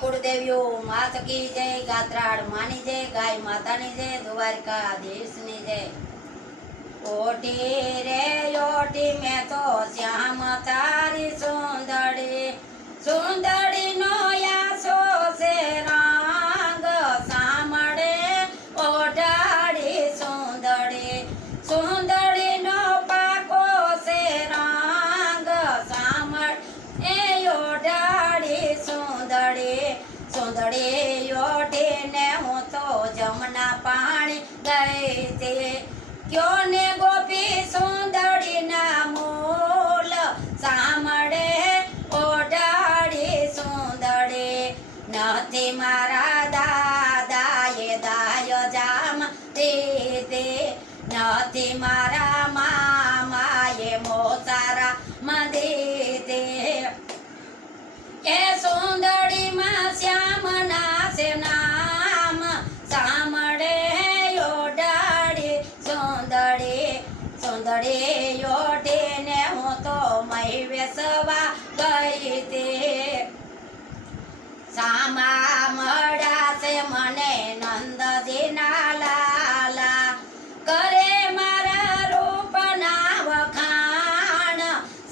कुलदेवियो मात की जय, गात्राड़ मानी जय, गाय माता नी जय, द्वारकाधीश नी जय। ओटी रे ओटी में तो श्याम तारी सुंदरी, सुंदरी नो यासो से रंग सामड़े ओढ़ाड़ी सुंदरी, सुंदरी नो पाको से रंग सामड़ ए ओढ़ाड़ी सुंदरी, सुंदरी ओढ़ी ने हूँ तो जमुना पानी गई थी, क्यों ने गोपी सुंदरी ना मूल सामड़े ओढ़ाड़ी सुंदरी, नथी मारा दादा ये दायो जाम दीदी, नथी मारा मामा ये मोसारा मदीदी। ए सुंदरी माँ श्याम ना से नाम सामड़े ओढ़ाड़ी सुंदरी, सुंदरी ओढ़ी ने हूँ तो मैं वेसवा गई थी, सामा मड़ा से मने नंद जी ना लाला, करे मारा रूप ना वखाण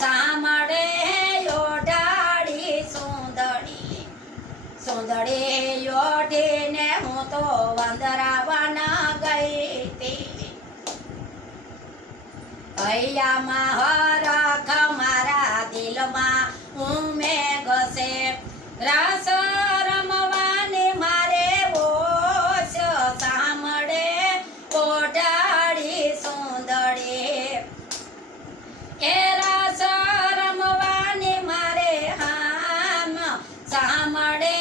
सामड़े ओढ़ाड़ी सुंदरी, सुंदरी ओढ़ी ने हूँ तो वंदरावन गई थी, भैया महरख मारा दिल में उमे घसे, रास रमवाने मारे बोस सामड़े ओढ़ाड़ी सुंदरी, ए रास रमवाने मारे हम सामड़े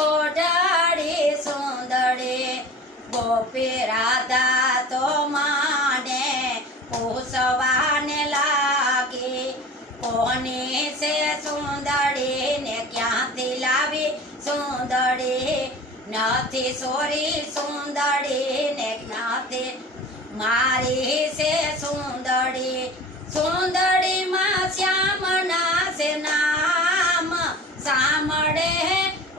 ओढ़ाड़ी सुंदरी, गोपी राधा तो माने पूछवाने लागी, कोनी से सुंदरी ने क्या दिलावी सुंदरी, नथी सोरी सुंदरी ने ज्ञाति मारी से सुंदरी, सुंदरी माँ श्याम ना से नाम सामड़े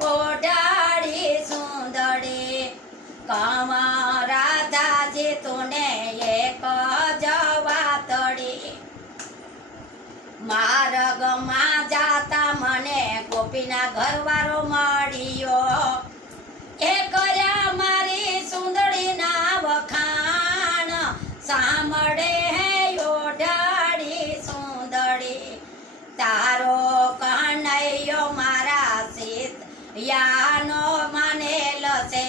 ओढ़ाड़ी सुंदरी, कम राधा जी तूने एक जवातड़ी, मार्ग में जाता मने गोपीना घरवारो मळियो, ए कर्या मारी सुंदरी ना वखाण सामड़े ओढ़ाड़ी सुंदरी, तारो कन्हैयो मारा सीत यानो मानेल से,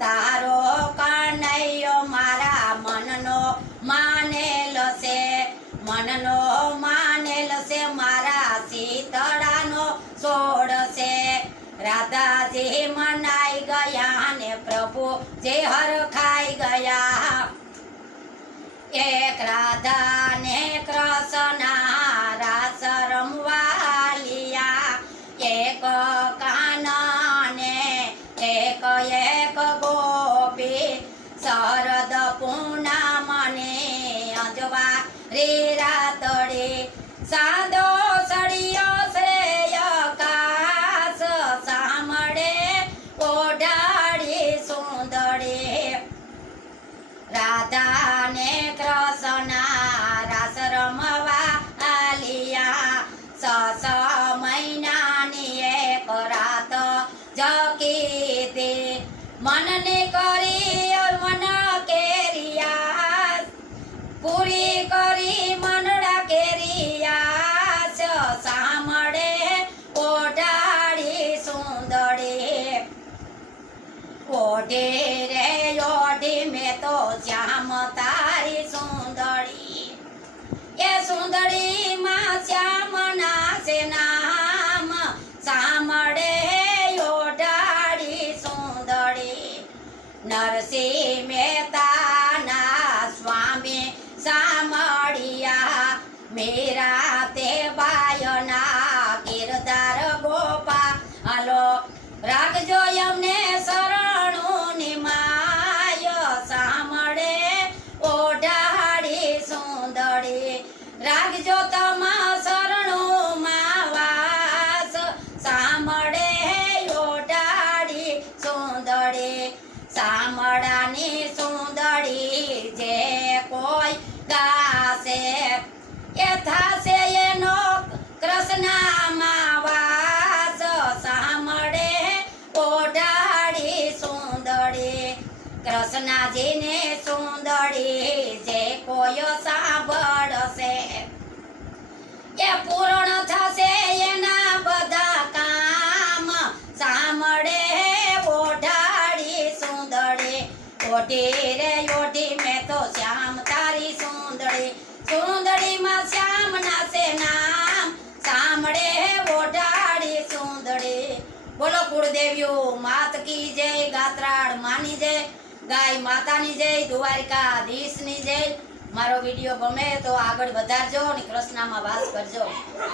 तारो कन्हैयो मारा मननो मानेल से, मननो मानेल से मारा सीतड़ानो सोड़ से, राधा जी मनाई गया ने प्रभु जे हर खाई गया, एक राधा ने कृष्ण रास रमवा लिया, एक कानन ने एक एक गोपी शरद पूनम ने अजवा रे रातड़ी, सादो सड़ियो श्रेय कास सामड़े ओढ़ाड़ी सुंदरी, राधा ने कृष्ण रास रमवा लिया, सस महीना नी एक रात जकी थी, मन ने करी और मन केरिया पूरी करी मनड़ा केरिया, सामड़े ओढ़ाड़ी सुंदरी, ओढ़ी रे ओढ़ी में तो श्याम तारी सुंदरी, ये सुंदरी माँ श्याम ना से नाम सामड़े ओढ़ाड़ी सुंदरी, नरसिंह मेहता ना स्वामी सामड़िया, मेरा ते बायना किरदार गोपा हलो, राग जो यमने शरणु निमाय सामड़े ओढ़ाड़ी सुंदरी, राग जो तमा शरणु मावास सामड़े ओढ़ એ થાશે એનો કૃષ્ણમાં વાસ સાંભળે ઓઢાડી સુંદરી કૃષ્ણજીને સુંદરી જે કોઈ સાંભળશે એ પૂર્ણ થશે એના બધા કામ સાંભળે ઓઢાડી સુંદરી ઓઢી રે ઓઢી મેં તો શ્યામ તારી સુંદરી સુંદરીમાં શ્યામ નાસે નામ સાંભળે ઓઢાડી સુંદરી બોલો કુળદેવીઓ માત કી જય ગાત્રાળ માની જય ગાય માતાની જય દ્વારિકાધીશની જય મારો વિડીયો ગમે તો આગળ વધારજો અને કૃષ્ણમાં વાસ કરજો